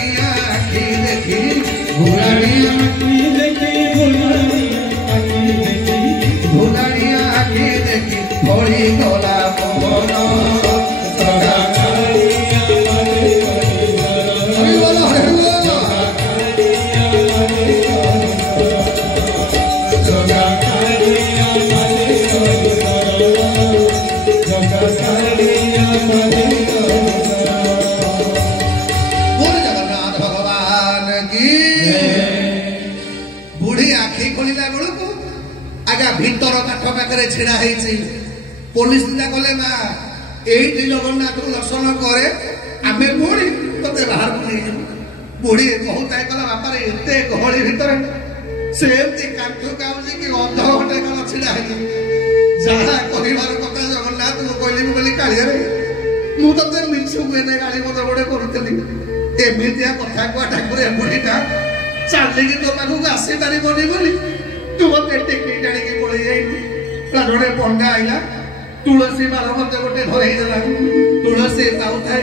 भुलाड़िया आखि देखी भुलाड़िया भुलाड़िया आखि देखी पड़ी गला पवन भीतर काठ पाखे छिड़ा पुलिस दिना गले ना ये जगन्नाथ दर्शन करे आम बुढ़ी ते बाहर को नहीं बुढ़ी कहता है कहला बापा एत गहली भितर सेमती काठ गाँची कि अध घंटे कल छिड़ा जहाँ कहबार कथा जगन्नाथ को कहली बोली कालिया मुझे मिछु हुए गाड़ी मत गोटे करूली एमतिया कथा कुआ ठाकुर बुढ़ीटा चलिकी तो पाखक आसी पारबनी बोली तू मत टेकी टाणी पड़े जा जड़े पंडा आईला तुलसी माल मत गोटे धरईदेला तुलसी पाऊे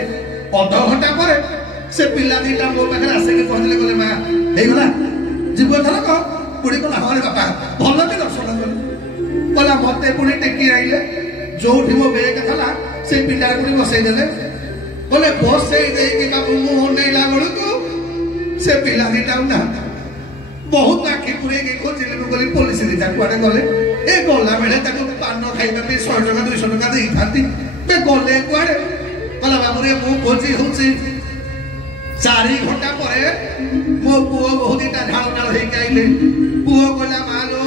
अध घंटा पर से पिला दीटा मो पाखे आसिक कहले कहले माँ होगा जीव थरक बुढ़ी कहला हाँ बापा भल भी दर्शन कल कहला मत पुणी टेकी आईले जो मो बेग था से पिंडा पुणी बसईदे बोले बसई बाबू मुँह नेला बेलू से पिला दीटा ना बहुत आखि पुरे खोजिले गली पुलिस दीटा कुआड़े गले ए गला बेले पान खाइबा 100 टका 200 टका दे थाती बे गले कुआड़े कहला बाबू रे मु खोजी होची 4 घंटा परे मो पुओ बहुत दीटा झाड़ झाड़ हे आइले पुओ कहला मालो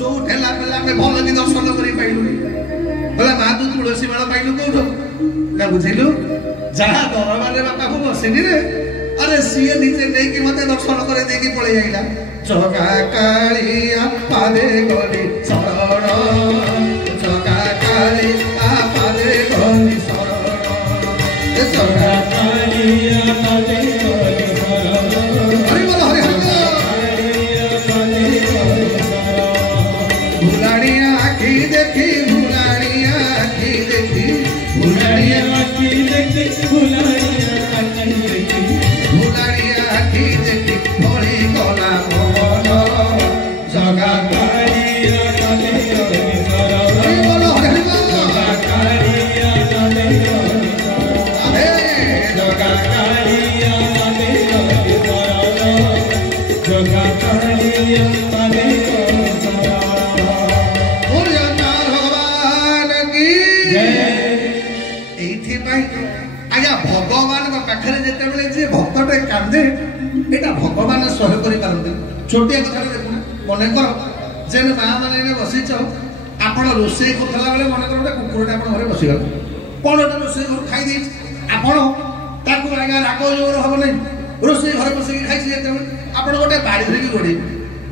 जो ठेला पेला में भल की दर्शन करी पाइलु कहला मा तू तुलसी माला पाइलु कोठो ना बुझिलु जहा दरबार रे बापा को बसिनी रे अरे सीए नीचे नहीं कि मते दर्शन करे देकी पळे आइला जगा कालिया पादे गली शरण जगा कालिया पादे गली शरण जगा कालिया पादे गली शरण हरि बोल हरि हरि भुलाड़िया आखि देखी भुलाड़िया आखि देखी भुलाड़िया आखि देखी भुलाड़िया आखि देखी भुलाड़िया आखि देखी पड़ी गला पवन जगा कालिया पादे गली शरण हरि बोल हरि जगा कालिया पादे गली शरण जगा कालिया पादे गली शरण जगा कालिया पादे गली शरण और जगन्नाथ भगवान की जय एथि भाई आज्ञा भगवान पाखे जिते जे भक्तटे कांदे यहाँ भगवान सह कर छोटिया कथा देखना मन कर जे माँ मैंने बसीच आप रोसे कला बेले मन कर गोटे कुकुरटा आप घर बसीगला कौन गोटे रोसे घर खाई आप आज्ञा राग जोर हम नहीं रोसे घर बसिक खाई आप गोटे बाड़ी धरिकी गोड़े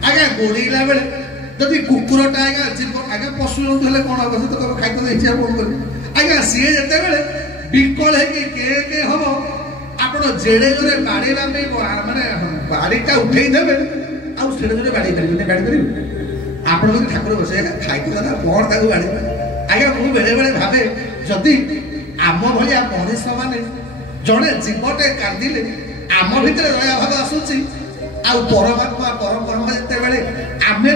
आज्ञा गोड़ेला बेले जदि कुकुरटा आज्ञा जीव आज्ञा पशु जंतु हेल्ले कौन हम से तो खाई कौन कर आज्ञा सी जिते बड़े विकल है हम आप जेड़े जोरे बाड़ी माने बाड़ीटा उठे देवे आड़े जोरे बाड़ी पारे बाड़ी पारे आप ठाकुर बसे खाई कौन बाड़ी आज्ञा मुझे बेले बेले भावे जदि आम भाया मनीष मैंने जड़े जीवटे कांदिले आम भितर रहा भाव आसूची परमात्मा परम ब्रह्म जिते बेले आमे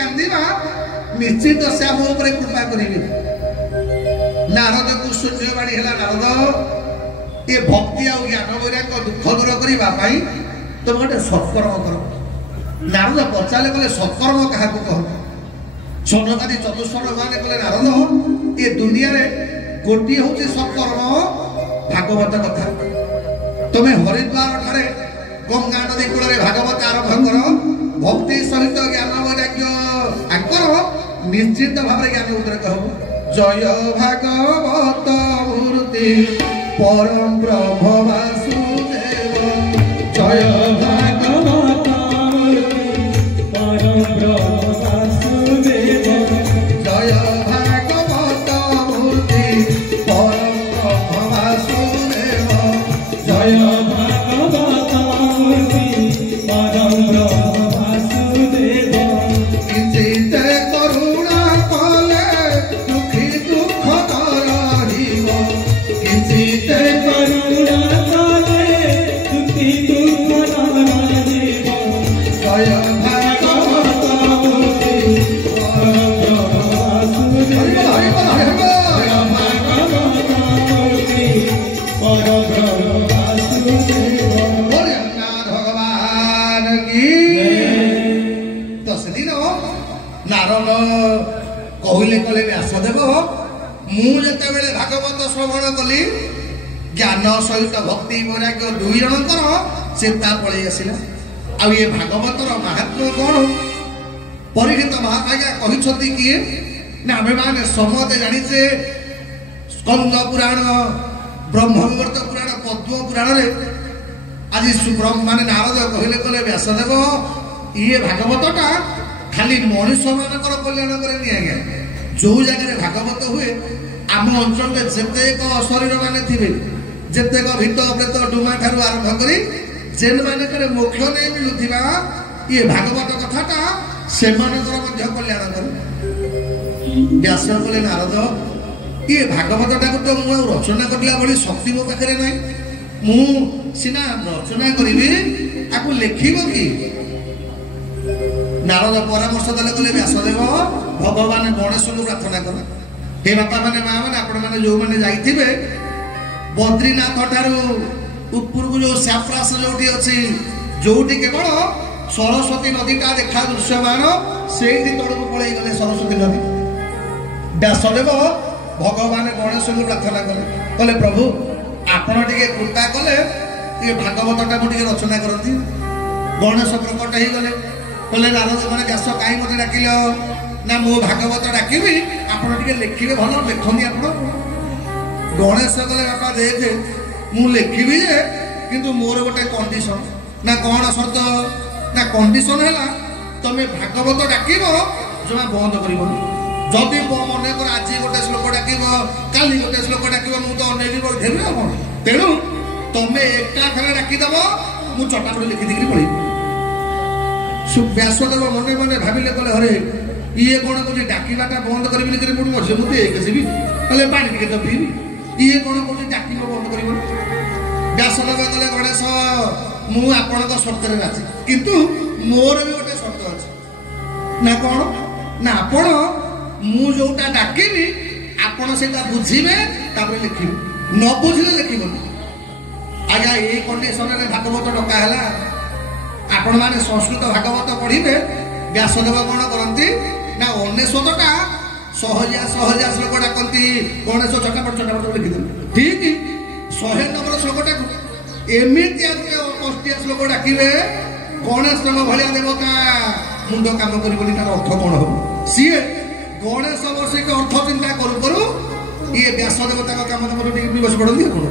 कांदिबा निश्चित से आम उपरे कृपा करेंगे नारद को शून्यवाणी है नारद ये भक्ति आ ज्ञान वैराग्य दुख दूर करने तुम गोटे सत्कर्म कर नारद पचारे कले सत्कर्म क्या कह सोनकादि चतुस्वर भगवान कले नारद ये दुनिया रे गोटे हूँ सत्कर्म भागवत कथा तुम्हें हरिद्वार ठारे गंगा नदी कूल भागवत आरंभ कर भक्ति सहित ज्ञान वैराग्य आकर निश्चित भाव ज्ञान उदय कह जय भागवत मूर्ति परम ब्रह्म वासुदेव जय भागवत मूर्ति परम ब्रह्म वासुदेव जय भागवत मूर्ति परम ब्रह्म वासुदेव जय भागवत मूर्ति परम ब्रह्म वासुदेव किंचित करुणा कले दुखी दुख रहिब किंचित करुणा कले नारद कहले कहले व्यासदेव मुझे भागवत श्रवण कली ज्ञान सहित भक्ति वैराग्य दुई जनकर चेता पलि आसला आ ये भागवतर महात्म्य कौन परीक्षित महाराजा कहते किए ना आम मैंने समते जाचे स्कंद पुराण ब्रह्मविवर्त पुराण पद्म पुराण आज माने नारद कहले कहले व्यासदेव ये भागवतटा खाली मनुष्य मानकर कल्याण करे आज्ञा जो जगह भागवत हुए आम अंचल जितेक शरीर मान थे जितेक भीत प्रेत डुमा ठार आरंभ कर जेन मानक मोक्ष नहीं मिलुवा ये भागवत कथाटा से कल्याण कर व्यास कले नारद ये भागवतटा तो मुझे रचना करला भाई शक्ति मो पाखे ना मुना रचना करी आपको लिखब कि नारद परामर्श देले कहले व्यासदेव भगवान गणेश को प्रार्थना कर हे बापा माने माँ मैंने आपण मैंने जो मैंने जाइथिबे बद्रीनाथ ठारू ऊपर को जो साफ्रास जोटी अच्छी जोटी केवल सरस्वती नदीटा देखा दृश्यमान से तौक पलि गले सरस्वती नदी व्यासदेव भगवान गणेश को प्रार्थना कले कहले प्रभु आपण टिके कृपा कले ये भागवतटा मुझे रचना करती गणेश प्रकट हो गले कहले नारद मैंने व्यास कहीं मत डाकिल ना मो भागवत डाकिबी आपण टिके लिखिबे भल लिखनी आप गणेश कहले बापा देखे मु लिखिबी जे किंतु मोर गोटे कंडीशन ना कौन शर्त ना कंडीशन है तमे भागवत डाकिब जमा बंद कर जदि मन कर आज गोटे श्लोक डाकिब काली गोटे श्लोक डाकिब मु तो अनेक देवी तेणु तमे एका खेल डाकिदेव मु चटापट लिखिदी पढ़ी व्यासदेव मने मने भाविले कहले हरे ये कौन कौन डाकिबाटा बंद करी मुझे मजे मुझे देखी कहले पानी टिके तो पीबी ये कौन कौन डाक बंद कर व्यासदेव कहले गणेश मु आपण शर्त राजी किंतु मोर भी गोटे शर्त अच्छे ना कौन ना आपण मु जोटा डाकिबी आपण से बुझे लिखे न बुझे लिखबनी आज्ञा ये कंडीशन भागवत डका है आपण मैंने संस्कृत भागवत पढ़े व्यासदेव कौन करती ना 19टा सहजिया सहजिया श्लोक डाकती गणेश चटापट चटापट लिखिदेव ठीक 100 नंबर श्लोकटा एमती गोटे 80 श्लोक डाकिबे गणेश भाया देवता मुंड काम कर अर्थ कौन हम सी गणेश वर्ष के अर्थ चिंता करू करू ये व्यास देवता काम बस पड़ती कौन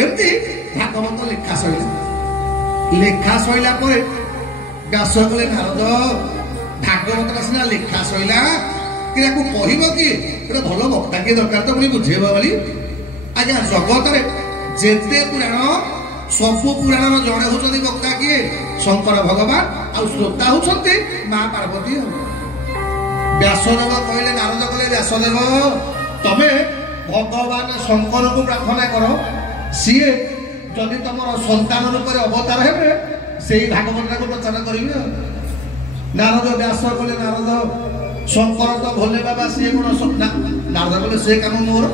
एमती भागवत लेखा सैला व्यास कले नारद भागवत सीना लेखा सैला कि कह कि गोटे भल वक्ता किए दरकार तो मुझे बुझेब बोली आज्ञा जगत जेते पुराण सबु पुराण जड़े होती वक्ता किए शंकर भगवान आ श्रोता होती माँ पार्वती व्यासदेव कहले नारद कले व्यासदेव तमे भगवान शंकर को प्रार्थना कर सीए जदि तुम संतान रूप में अवतार हे से भागवत को प्रचार करेंगे नारद व्यास कले नारद शंकर तो भोले बाबा सी कौन नारद कले से काम मोर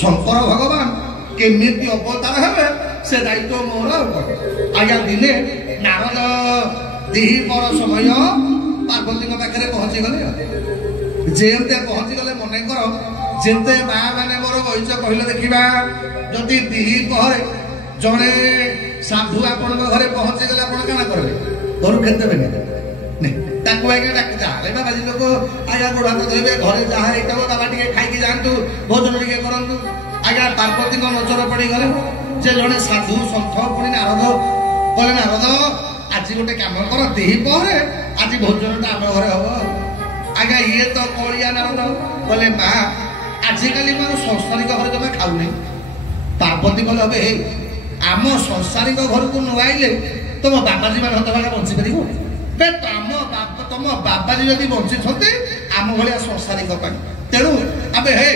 शंकर भगवान केमिति अवतार हे से दायित्व मोर आज्ञा दिने नारद दिपर समय पार्वती पाखे पहुंची गले जेमते पहुंची गले मन कर जेते माँ मैंने मोर बहिष कहले देखा जदि दिपर जड़े साधु आपण घरे पहुंची गले आप घर खेदेवे बाबा जी लोक आज्ञा गोड़ हाथ धोबे घरे जहाँ होता बाबा टे खाई जातु भोजन टे करूँ आज्ञा पार्वती नजर पड़ गले जे जड़े साधु सन्थ पुणी नारद कहले नारद आज गोटे कम कर दिपर आज भोजन आम घरे हम आज्ञा ये तो कलिया नारद कहले माँ आजिकल मैं संसारिक घर जमा खाऊनी पार्वती कहले हे आम संसारिक घर को नुआइले तुम बाबाजी मैंने हतभागा बंची पार तुम बाबाजी जब बंची आम भाया संसारिक तेणु आबे हे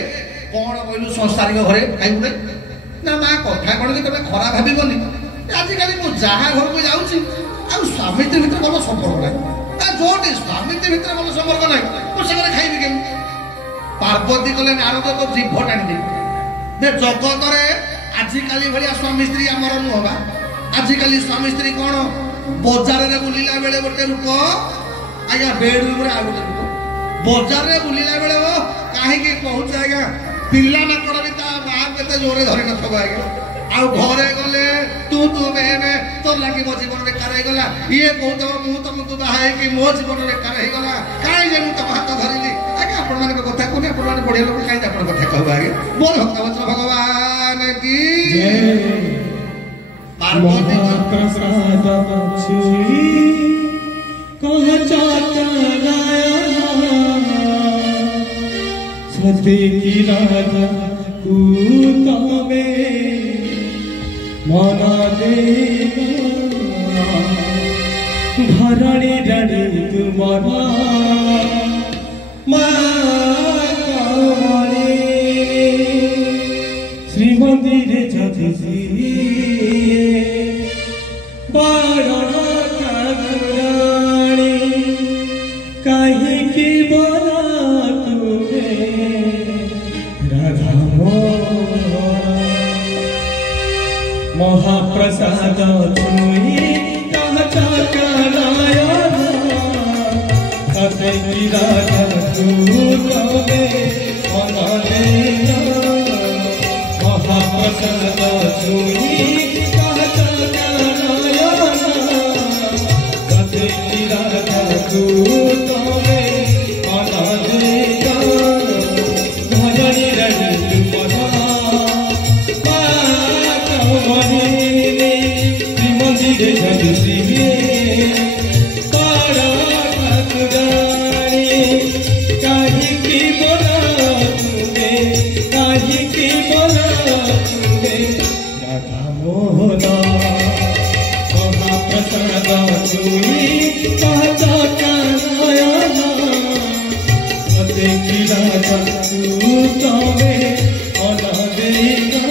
कौन कहलु संसारिक घरे खाइबे ना माँ कथा कौन कि तुम खरा भावनी आजिकल मुझे जहाँ घर को जाऊँगी स्वामी भर भल संपर्क ना जो स्वामी भर भल संपर्क ना मुझे खाइबी के पार्वती कले नारद तो जीभ टाणी जगत आजिकाली भाया स्वामी स्त्री आमर नुहबा आजिकाली स्वामी स्त्री कौन बजार में बुलिला बेले गोटे रूप आज्ञा बेडरूम आ गोटे रूप बजार में बुलिला बेले वो कहीं कहूँ आज्ञा पिला माकड़ भी माँ के जोरे धरी नथब आज्ञा आउ घरे गले तू में तोर लगे मो जीवन बेकार होगा ये कहते मुझे तुमको बाहर कि मो जीवन बेकार होगा कहीं जे तुम हाथ धरली आज्ञा आपण मान कथा कहूनी आपण मैंने बढ़िया लोग कहीं आप कथा कहू आगे बोल भक्तवत्सल भगवान की पार्वती प्रसाद छुई कह चाचा सती की राजा कूता में मना देगा धरणी रणी तुम्हारा मारे श्री मंदिर जाती बड़ा ठाकुराणी कहीं की बोला महाप्रसाद छुई कहता नारायण सते की राजा तूने मना लेना महाप्रसाद छुई कहता नारायण सते की राजा तूने मना लेना धरणी रणी मंदिर जगसी पारा ठाकुरानी कहीं की बोला तुम्हें कहीं की बोला तुम्हें राधा मोहना महाप्रसाद छुई कहता नारायण सते की राजा तू तमें मना देगा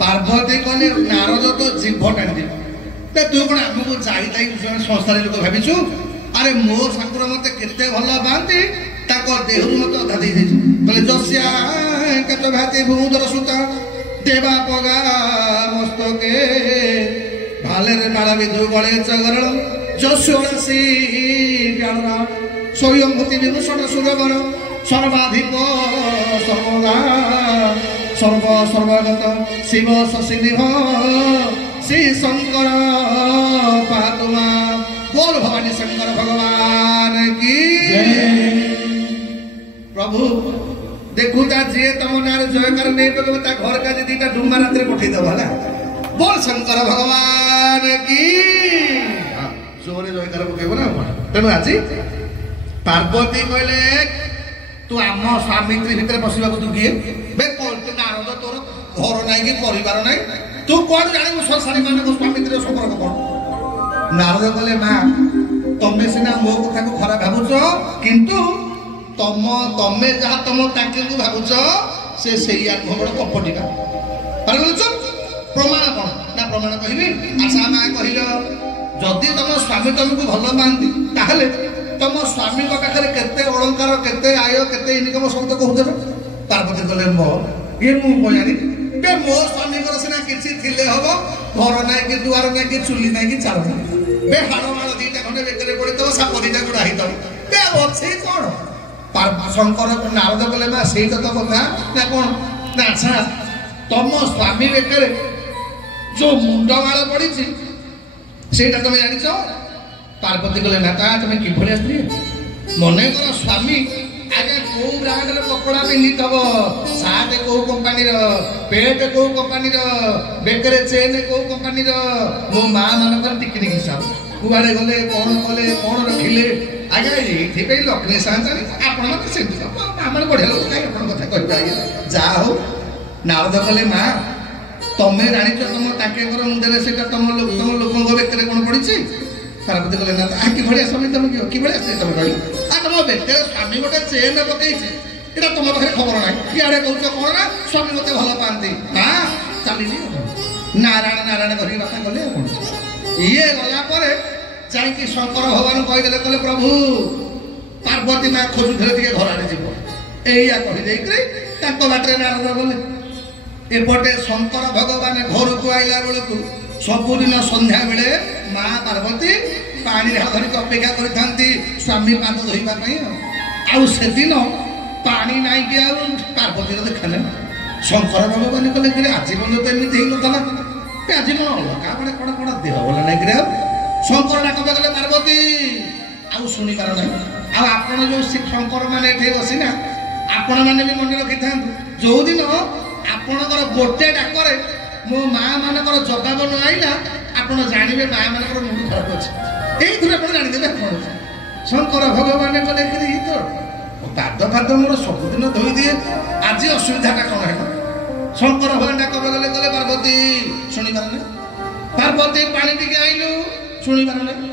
पार्वती कहले नारद तो जीभ टाणी तू कौन आमको जाई संस्थार लोक भाविचु अरे मो ठाकुर मत केते भल पाती देहरु मत अधा दे कहले जस्या केत भाती भूदर सुता देवा पगा मस्तके भाले माला विधु बड़े चगर जस्योसी प्यारा स्वयंभूति विभूषण सुरवर सर्वाधिक सर्वदा सर्व सर्वगत शिव शशिनिभ श्री शंकर पातुमा बोल भवानी शंकर भगवान की प्रभु देखुता जी तुम ना जयकार नहीं पकड़ घर का दीटा डुम्बा रात पठे दब है बोल शंकर भगवान की जोरे जयकार पकेब ना तेणु आज पार्वती कहले तू आम स्वामी भितर बसवा तू किए बे नारद तोर घर ना कि परिवार ना तू कौन जान संसारी मान स्वामी संपर्क कौन नारद कहले माँ तमें सीना मो कथा को खराब भावुच किंतु तमें जहाँ तुम ताके भावुच से आत्मबड़ कपटिका प्रमाण कौन ना प्रमाण कहबी आशा माँ कहल जदि तुम स्वामी तुमको भल पाती ताहले तुम स्वामी पाखे केते अलंकार केते आय केते इनकम सब तो कहते पार्वती कहले मो ये मुझे बे मो स्वामी सीना किसी थिले हम घर ना कि दुआर ना कि चुली ना कि चाल ना बे हाड़ माड़ दीटा खंडे बेकर पड़ी तो साप दीटा गोड़ा हित बे अच्छे कौन शंकर नारद कहले माँ से तो कथा ना कौन ना अच्छा तुम स्वामी बेकर जो मुंड माड़ पड़ी से तुम जान पार्वती कहले ना तुम किभलिया स्त्री मन कर स्वामी आगे कौ ब्रांड कपड़ा पिंधि थब सार्ट कौ कंपानी पेट कौ कंपानी बेकरे चेन कौ कंपानी मो माँ मान टिकनिक हिसाब कुआड़े गले कौन कले कौन रखिले आज्ञा ये लक्ष्मी साहब आपण से बढ़िया लोग कहीं आप कथा कह आज्ञा जा हो नारद कहले माँ तुम्हें जाच तुम ताके मुंडे से तुम लोक बेकर कौन पड़ी ପାର୍ବତୀ କହିଲେ ନା କି ଭଳିଆ ସ୍ୱାମୀ ତମେ କି ଭଳିଆ ସ୍ତ୍ରୀ ତମେ କହିଲ ତମ ବ୍ୟକ୍ତିର ସ୍ୱାମୀ ଗୋଟେ ଚେନ୍ ପକେଇଛି ଏଇଟା ତମ ପାଖରେ ଖବର ନାହିଁ ଇଆଡ଼େ କହୁଛ କ'ଣ ନା ସ୍ୱାମୀ ମତେ ଭଲ ପାଆନ୍ତି ନା ଚାଲିଛି ନାରାୟଣ ନାରାୟଣ କରିକି ବାପା କଲେ ଆଉ କ'ଣ ଇଏ ଗଲା ପରେ ଯାଇକି ଶଙ୍କର ଭଗବାନ କହିଦେଲେ କହିଲେ ପ୍ରଭୁ ପାର୍ବତୀ ମା ଖୋଜୁଥିଲେ ଟିକେ ଘର ଆଡ଼େ ଯିବ ଏଇଆ କହିଦେଇକିରି ତାଙ୍କ ବାଟରେ ନାରଦ ଗଲେ ଏପଟେ ଶଙ୍କର ଭଗବାନ ଘରକୁ ଆଇଲା ବେଳକୁ ସବୁଦିନ ସନ୍ଧ୍ୟା ବେଳେ ମା ପାର୍ବତୀ ପାଣି ଢାଳ ଧରିକି ଅପେକ୍ଷା କରିଥାନ୍ତି ସ୍ୱାମୀ ପାଦ ଧୋଇବା ପାଇଁ ଆଉ ସେଦିନ ପାଣି ନାଇକି ଆଉ ପାର୍ବତୀର ଦେଖା ନାହିଁ ଶଙ୍କର ଭଗବାନ କଲେ କି ଆଜି ପର୍ଯ୍ୟନ୍ତ ଏମିତି ହେଇନଥିଲା ଆଜି କ'ଣ ଅଲଗା ମାନେ କ'ଣ ଦେହ ଭଲ ନାହିଁ କିରେ ଆଉ ଶଙ୍କର ଡାକ ଗଲେ ପାର୍ବତୀ ଆଉ ଶୁଣିବାର ନାହିଁ ଆଉ ଆପଣ ଯୋଉ ଶଙ୍କର ମାନେ ଏଠି ବସିନା ଆପଣମାନେ ବି ମନେ ରଖିଥାନ୍ତୁ ଯୋଉଦିନ ଆପଣଙ୍କର ଗୋଟେ ଡାକରେ ମୋ ମା ମାନଙ୍କର ଜବାବ ନ ଆଇଲା ଆପଣ ଜାଣିବେ ମା ମାନଙ୍କର ମୁଣ୍ଡ ଖରାପ ଅଛି ଏଇଥିରେ ଆପଣ ଜାଣିଦେବେ ଆପଣ ଶଙ୍କର ଭଗବାନ କଲେ କି ତ ପାଦ ଫାଦ ମୋର ସବୁଦିନ ଧୋଇ ଦିଏ ଆଜି ଅସୁବିଧାଟା କ'ଣ ହେଲା ଶଙ୍କର ଭଗବାନ ଡାକ ଗଲେ କଲେ ପାର୍ବତୀ ଶୁଣିବାର ନାହିଁ ପାର୍ବତୀ ପାଣି ଟିକେ ଆଇଲୁ ଶୁଣିବାର ନାହିଁ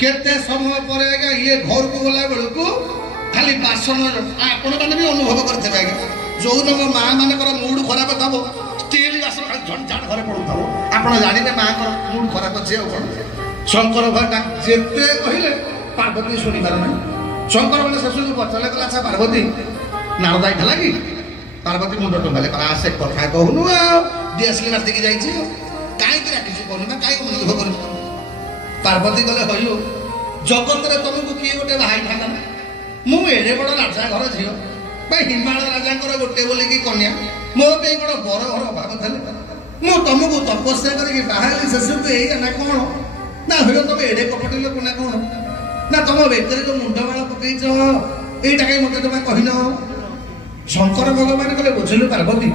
କେତେ ସମୟ ପରେ ଆଜ୍ଞା ଇଏ ଘରକୁ ଗଲା ବେଳକୁ ଖାଲି ବାସନ ଆପଣମାନେ ବି ଅନୁଭବ କରିଥିବେ ଆଜ୍ଞା ଯୋଉଦିନ ମୋ ମା ମାନଙ୍କର ମୁଡ୍ ଖରାପ ଥବ ଷ୍ଟିଲ୍ ବାସନ ଖାଲି ଝଣଝାଣ ଘରେ ପଡୁଥିବ ଆପଣ ଜାଣିବେ ମାଙ୍କର ମୁଡ୍ ଖରାପ ଅଛି ଆଉ କ'ଣ ଶଙ୍କର ଭଗବାନ ଯେତେ କହିଲେ ପାର୍ବତୀ ଶୁଣିବାର ନାହିଁ ଶଙ୍କର ଭଗବାନ ଶେଷକୁ ପଚାରିଲେ କହିଲେ ଆଚ୍ଛା ପାର୍ବତୀ ନାରଦ ଯାଇଥିଲା କି ପାର୍ବତୀ ମୁଣ୍ଡ ଟଙ୍ଗାଲେ କହିଲା ସେ କଥା କହୁନୁ ଆଉ ଡିଏସ୍ଲି ମାତିକି ଯାଇଛି ଆଉ କାହିଁକି ରାଖିଛୁ କହୁନୁ ନା କାହିଁକି ମନ ଦୁଃଖ କରୁଛୁ ପାର୍ବତୀ କଲେ ହଇୁ ଜଗତରେ ତମକୁ କିଏ ଗୋଟେ ବାହାଇଥାନ୍ତା ନା ମୁଁ ଏଡ଼େ ବଡ଼ ରାଜା ଘର ଝିଅ ବା ହିମାଳୟ ରାଜାଙ୍କର ଗୋଟେ ବୋଲିକି କନ୍ୟା ମୋ ପାଇଁ କ'ଣ ବର ଘର ଅଭାବ ଥିଲେ ମୁଁ ତମକୁ ତପସ୍ୟା କରିକି ବାହାରିଲି ଶେଷକୁ ଏଇଆ ନା କ'ଣ ନା ହୁଏ ତମେ ଏଡ଼େ କପଟି ଲୋକ ନା କ'ଣ ନା ତମ ବେକରେ ଯୋଉ ମୁଣ୍ଡମାଳ ପକେଇଛ ଏଇଟା କାହିଁ ମତେ ତମେ କହିନ ଶଙ୍କର ଭଗବାନ କଲେ ବୁଝିଲୁ ପାର୍ବତୀ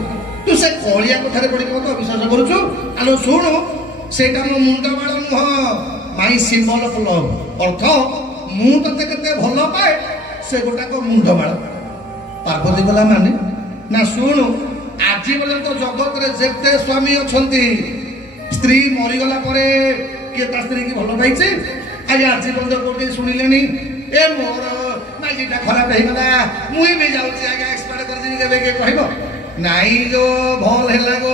ତୁ ସେ କଳିଆ କଥାରେ ପଡ଼ିକି ମତେ ଅବିଶ୍ୱାସ କରୁଛୁ ଆଲୋ ଶୁଣୁ ସେଇଟା ମୋ ମୁଣ୍ଡମାଳ ନୁହଁ ମାଇ ସିମ୍ବଲ ଅଫ୍ ଲଭ୍ ଅର୍ଥ ମୁଁ ତତେ କେତେ ଭଲ ପାଏ ସେ ଗୋଟାକ ମୁଣ୍ଡମାଳ ପାର୍ବତୀ ଗଲା ମାନେ ନା ଶୁଣୁ ଆଜି ପର୍ଯ୍ୟନ୍ତ ଜଗତରେ ଯେତେ ସ୍ୱାମୀ ଅଛନ୍ତି ସ୍ତ୍ରୀ ମରିଗଲା ପରେ କିଏ ତା ସ୍ତ୍ରୀକି ଭଲ ପାଇছে ଆଜି ଆଜି ପର୍ଯ୍ୟନ୍ତ କୋଉଠି ଶୁଣିଲେଣି ଏ ମୋର ମାଇଜିଟା ଖରାପ ହେଇଗଲା ମୁଇଁ ବି ଯାଉଛି ଆଜ୍ଞା ଏକ୍ସପାର୍ଟ କରିଯିବି କେବେ କିଏ କହିବ ନାଇଁ ଗୋ ଭଲ ହେଲା ଗୋ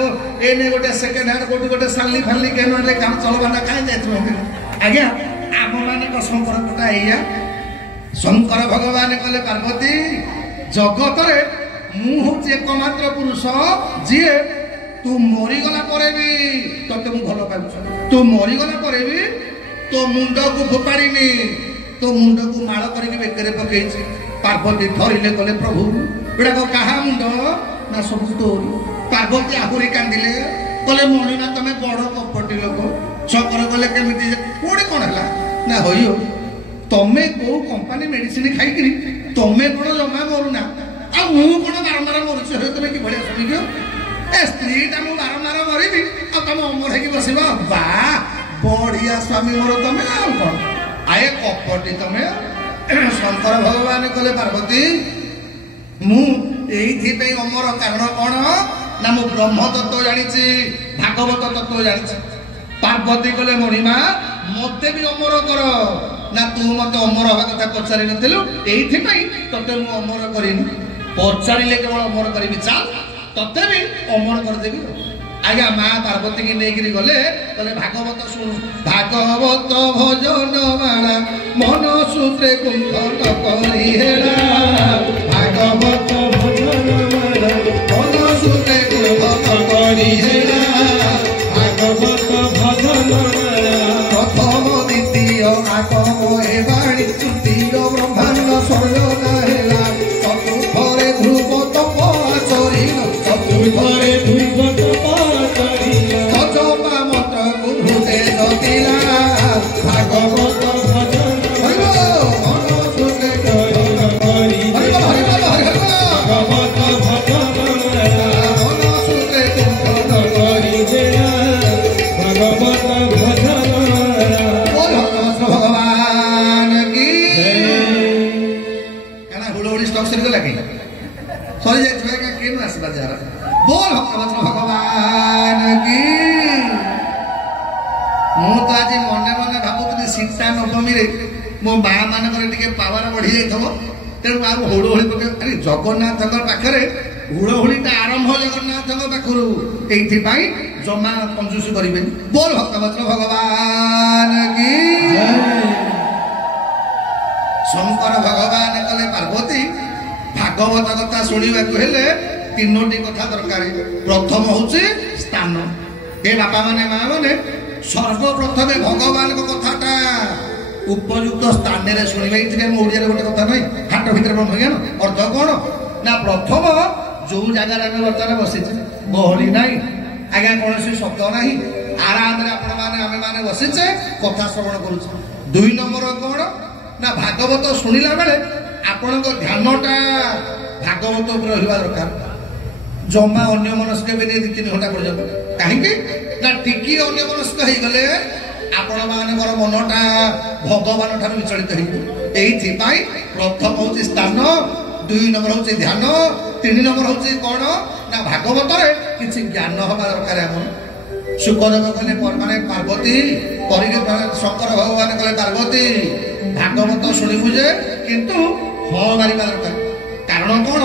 ଏନେ ଗୋଟେ ସେକେଣ୍ଡ ହ୍ୟାଣ୍ଡ କୋଉଠି ଗୋଟେ ସାଲି ଫାଲି କେନରେ କାମ ଚଳବାଟା କାହିଁ ଯାଇଥିବ ଆଜ୍ଞା ଆମମାନଙ୍କ ସମ୍ପର୍କଟା ଏଇଆ ଶଙ୍କର ଭଗବାନ କଲେ ପାର୍ବତୀ ଜଗତରେ ମୁଁ ହଉଛି ଏକମାତ୍ର ପୁରୁଷ ଯିଏ ତୁ ମରିଗଲା ପରେ ବି ତତେ ମୁଁ ଭଲ ପାଉଛି ତୁ ମରିଗଲା ପରେ ବି ତୋ ମୁଣ୍ଡକୁ ଫୋପାଡ଼ିନି ତୋ ମୁଣ୍ଡକୁ ମାଳ କରିକି ବେକରେ ପକେଇଛି ପାର୍ବତୀ ଧରିଲେ କଲେ ପ୍ରଭୁ ଏଗୁଡ଼ାକ କାହା ମୁଣ୍ଡ ନା ସବୁ ତୋରି ପାର୍ବତୀ ଆହୁରି କାନ୍ଦିଲେ କଲେ ମଣିମା ତମେ ବଡ଼ କପଟି ଲୋକ ଶଙ୍କର କଲେ କେମିତି କୋଉଠି କ'ଣ ହେଲା ନା ହଇଓ ତମେ କୋଉ କମ୍ପାନୀ ମେଡିସିନ ଖାଇକିରି ତମେ କ'ଣ ଜମା ମରୁନା ଆଉ ମୁଁ କ'ଣ ବାରମ୍ବାର ମରୁଛି ହେ ତମେ କି ଭଳିଆ ଶୁଣିଛ ଏ ସ୍ତ୍ରୀଟା ମୁଁ ବାରମ୍ବାର ମରିବି ଆଉ ତମେ ଅମର ହେଇକି ବସିବ ବା ବଢିଆ ସ୍ୱାମୀ ମୋର ତମେ ଆଉ କ'ଣ ଆଏ କପଟି ତମେ ଶଙ୍କର ଭଗବାନ କଲେ ପାର୍ବତୀ ମୁଁ ଏଇଥିପାଇଁ ଅମର କାରଣ କ'ଣ ନା ମୁଁ ବ୍ରହ୍ମ ତତ୍ତ୍ୱ ଜାଣିଛି ଭାଗବତ ତତ୍ତ୍ୱ ଜାଣିଛି ପାର୍ବତୀ କଲେ ମଣିମା ମତେ ବି ଅମର କର ନା ତୁ ମତେ ଅମର ହବା କଥା ପଚାରି ନଥିଲୁ ଏଇଥିପାଇଁ ତତେ ମୁଁ ଅମର କରିନି ପଚାରିଲେ କେବଳ ଅମର କରିବି ଚାଲ ତତେ ବି ଅମର କରିଦେବି ଆଜ୍ଞା ମା ପାର୍ବତୀ କି ନେଇକିରି ଗଲେ କହିଲେ ଭାଗବତ ଶୁଣୁ ଭାଗବତ ଭଜନ ମାଳା ମନ ସୂତ୍ରେ କୁଣ୍ଠନ କରି ହେଳା ଭାଗବତ ଭଜନ ମାଳା ମନ ସୂତ୍ରେ କୁଣ୍ଠନ କରି ହେଳା ଭାଗବତ ଭଜନ ମାଳା ପ୍ରଥମ ଦ୍ୱିତୀୟ ଆଗମ ଏ ବାଣୀ ତୃତୀୟ ବ୍ରହ୍ମାଣ୍ଡ ସର୍ଜନା ହେଲା ଚତୁର୍ଥରେ ଧ୍ରୁବ ତପ ଆଚରିଲ ଚତୁର୍ଥରେ ଧ୍ରୁବ ତପ ଆଚରିଲ ତଜପା ମନ୍ତ୍ରକୁ ହୃଦେ ଜତିଲା ଭାଗବତ ଭଜନ ମନ ସୂତ୍ରେ କୁଣ୍ଠନ କରି ହେଳା ଭାଗବତ मो माँ मानकर टिके पावर बढ़ी जाइथबो तेणु आ हुड़हुड़ी पके अरे जगन्नाथ पाखे हुड़हुड़ीटा आरंभ जगन्नाथ पाखर ये जमा कंजूस करेंगे। बोल भक्तवत्सल भगवान की शंकर भगवान कले पार्वती भागवत कथा शुणा तीनोटी कथा दरकार। प्रथम हूँ स्थान ए बापा माने माँ माने सर्वप्रथम भगवान को कथाटा उपयुक्त स्थान में शुणवे। ये ओडिया गोटे कथा ना हाट भितर ब्रह्मज्ञान अर्थ कौन ना प्रथम जो जगार आम बर्तमान बसीचे गहली ना आज्ञा कौन शब्द ना आराम आम मैंने बसीचे कथा श्रवण करुचे। दुई नंबर कौन ना भागवत शुणिला बेले आपण ध्यानटा भागवत उपर रहा दरकार। जमा अन्य मनस्क भी नहीं 2-3 घंटा पर्यटन कहीं ना टिकी अन्य मनस्क हो गले आपण मानकर मनटा भगवान ठार विचलित हो। प्रथम हूँ स्थान, 2 नंबर हूँ ध्यान, 3 नंबर हूँ कौन ना भागवत किसी ज्ञान हवा दरकार। आम शुकदेव कहले माने पार्वती शंकर भगवान कहले पार्वती भागवत शुणिबु जे किंतु हाँ मारिबा दरकार। कारण कौन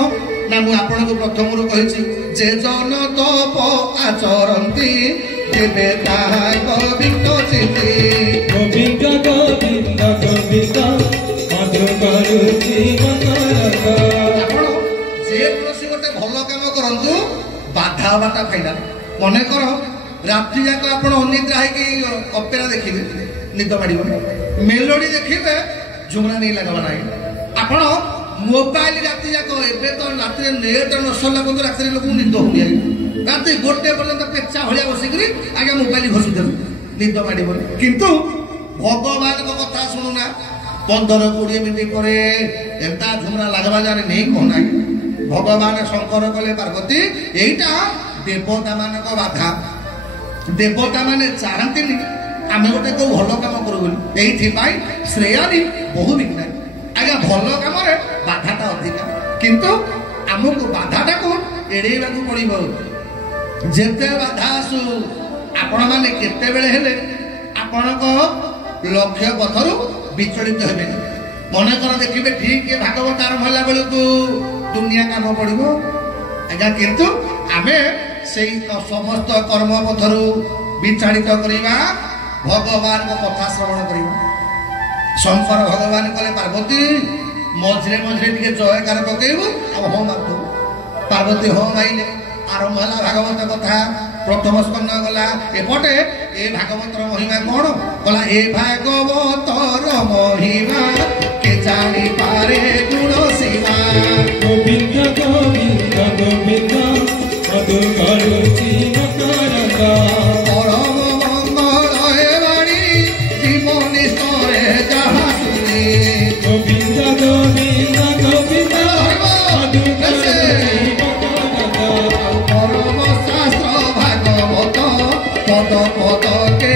ना मु आपन को प्रथम रु कहिछि जे जन तप आचरंती देवे ताहा गोविंद चिति गोविंद गोविंद गोविंद मधु करुछि मकरंद। आपण जे कोनसी गोटे भलो काम करंतु बाधा बाटा फाइदा मने करो रात्रि जाक आपण अनिद्रा है अपेरा देखिए निद माड़ मेलोडी देखिए झुमरा नहीं लगवा ना आपण मोबाइल रात्रि जाक एबे तो रात्रि नेट न सरला बंद रात्रि लोक निद हो रात्रि 1 पर्यंत पेचा भलिया बसिक आगे मोबाइल घसु दे निद माड़ किंतु भगवान को कथा शुणुना 15-20 मिनिट पर एंता झुमरा लगवा जाने नहीं कहना। भगवान शंकर कले पार्वती एटा देवता मान बाधा देवता माने चाहती आम गोटे को भल कम करूँ श्रेयानी बहु विघ्न आज्ञा भल कम बाधाटा अधिका किंतु आमको बाधाटा को एड़ेवा पड़ो। जेते बाधा आसू आपण मैंने केते बेले हेले आपण लक्ष्य पथरु विचलित हेबे। मन कर देखिए ठीक भागवत आरंभ होला बेलू दुनिया काम पड़ो आज्ञा किंतु आमे से समस्त कर्म पथरु विचारित करवा भगवान को कथा श्रवण करवा। शंकर भगवान कले पार्वती मझे मझे टे जयकार पकेबू आ हो मारु पार्वती हो माइले आरंभ है भागवत कथा। प्रथम स्कंद गला एपटे ए भागवतर महिमा कौन गला ए भागवतर महिमा के जानी पारे गुण सीमा गोविंद गोविंद गोविंद मधु करुछि मकरंद। परम मंगल हे बाणी जीवन स्तरे जहा सुने गोविंद गोविंद गोविंद मधु करुछि मकरंद। परम शास्त्र भागवत पद पद के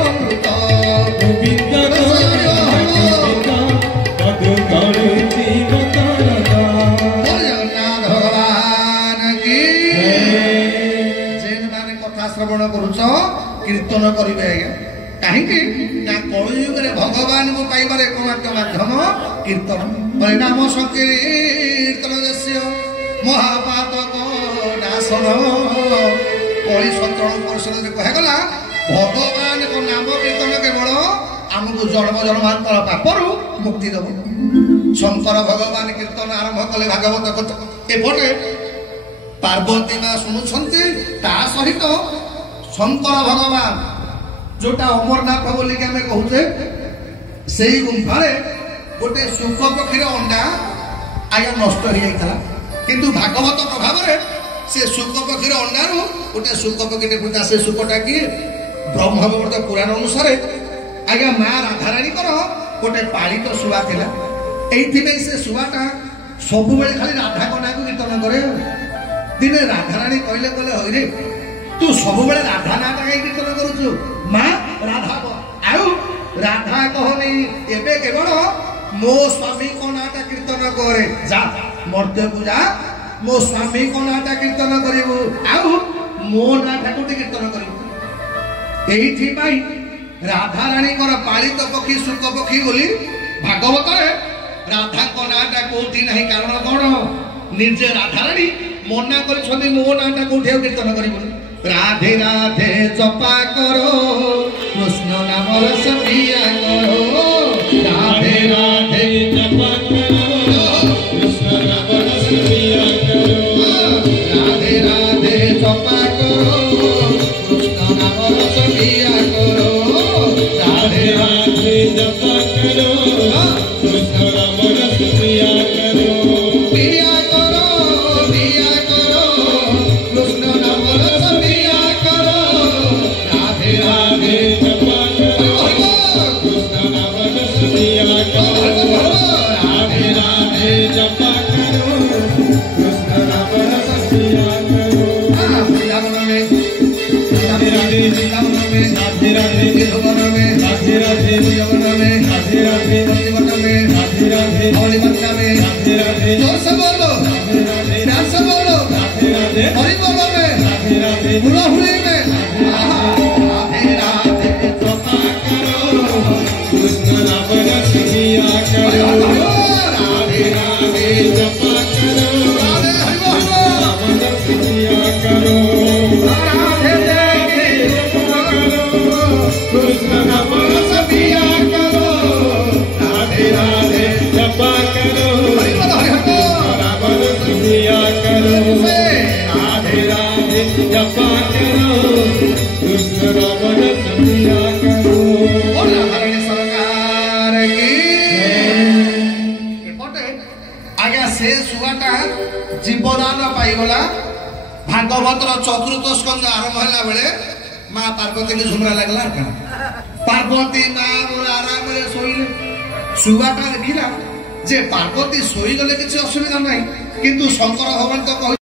अमृत गोविंद गोविंद मधु करुछि मकरंद। जगन्नाथ भगवान की जेन कथा श्रवण करुच कीर्तन करेंगे आज्ञा कहीं कलियुग भगवान को पाइबार एकमात्र माध्यम कीर्तन परिणाम संकीर्तन जस्य महापातक नाशन कली संतरण परिषद कहगला भगवान को नाम कीर्तन केवल आमको जन्म जन्मांतर पापरू मुक्ति देव। शंकर भगवान कीर्तन आरंभ कले भागवत कथा एपटे पार्वती माँ शुणुंट ता सहित शंकर भगवान जोटा अमरनाथ बोलिक आम कहूचे से गुंफार गोटे शुक पक्षी अंडा आज्ञा नष्ट हो जाता किंतु भागवत प्रभाव से शुक पक्षी अंडारू गोटे शुक पक्षी फुटा से शुकटा किए ब्रह्मवर्त पुराण अनुसार आज्ञा माँ राधाराणी गोटे पालित शुआ थिला एइथिबे से शुआटा सब बेले खाली राधा कन्या को कीर्तन करे। दिने राधाराणी कहले कहले हईरे तू सब बेले राधा नाटा कहीं कीर्तन करुचु माँ राधा आउ राधा कहनी एबे केवल मो स्वामी को नाटा कीर्तन करे जा मर्त्य को जा मो स्वामी को नाटा कीर्तन करिवु आउ मो नाटा को कीर्तन करिवु। एइथि पई राधाराणी पालित पक्षी शुक पक्षी बोली ଭାଗବତରେ ରାଧାଙ୍କ ନାଁଟା କୋଉଠି ନାହିଁ କାରଣ କଣ ନିଜେ ରାଧାରାଣୀ ମନା କରିଛନ୍ତି ମୋ ନାଁଟା କୋଉଠି ଆଉ କୀର୍ତ୍ତନ କରିବୁନି ରାଧେ ରାଧେ ଜପା କର କୃଷ୍ଣ ନାମ ରସ ପିଆ କର ରାଧେ ରାଧେ ଜପା କର କୃଷ୍ଣ ନାମ ରସ ପିଆ କର ରାଧେ ରାଧେ ଜପା କର କୃଷ୍ଣ ନାମ ରସ ପିଆ କର राधे राधे जपा करो कृष्ण नाम रस पिया करो पिया करो कृष्ण नाम रस पिया करो राधे राधे जपा करो कृष्ण नाम रस पिया करो राधे राधे जपा करो कृष्ण नाम रस पिया करो राधे राधे राधे राधे राधे राधे राधे राधे राधे राधे राधे राधे राधे जोर से बोलो प्यार से बोलो राधे हरि बोलो में राधे हुलाहुली में राधे राधे जपा करो कृष्ण नाम रस पिया करो राधे राधे जपा करो राधे हरि बोलो नाम रस पिया करो राधे राधे जपा करो कृष्ण नाम रस पिया करो राधे राधे जपा करो हरि बोलो हरि बोलो नाम रस पिया करो राधे राधे जपा करो कृष्ण नाम रस पिया करो बोला भरणी सरकार की एपटे आज्ञा से सुआटा जीवदान पाइगला भागवतर चतुर्थ स्कंद आरंभ होला बेले मां पार्वती के झुमरा लगला पार्वती मां मोर आराम रे सोइले सुआटा देखिला जे पार्वती सोई गले किछ असुविधा नाही किंतु शंकर भगवान तो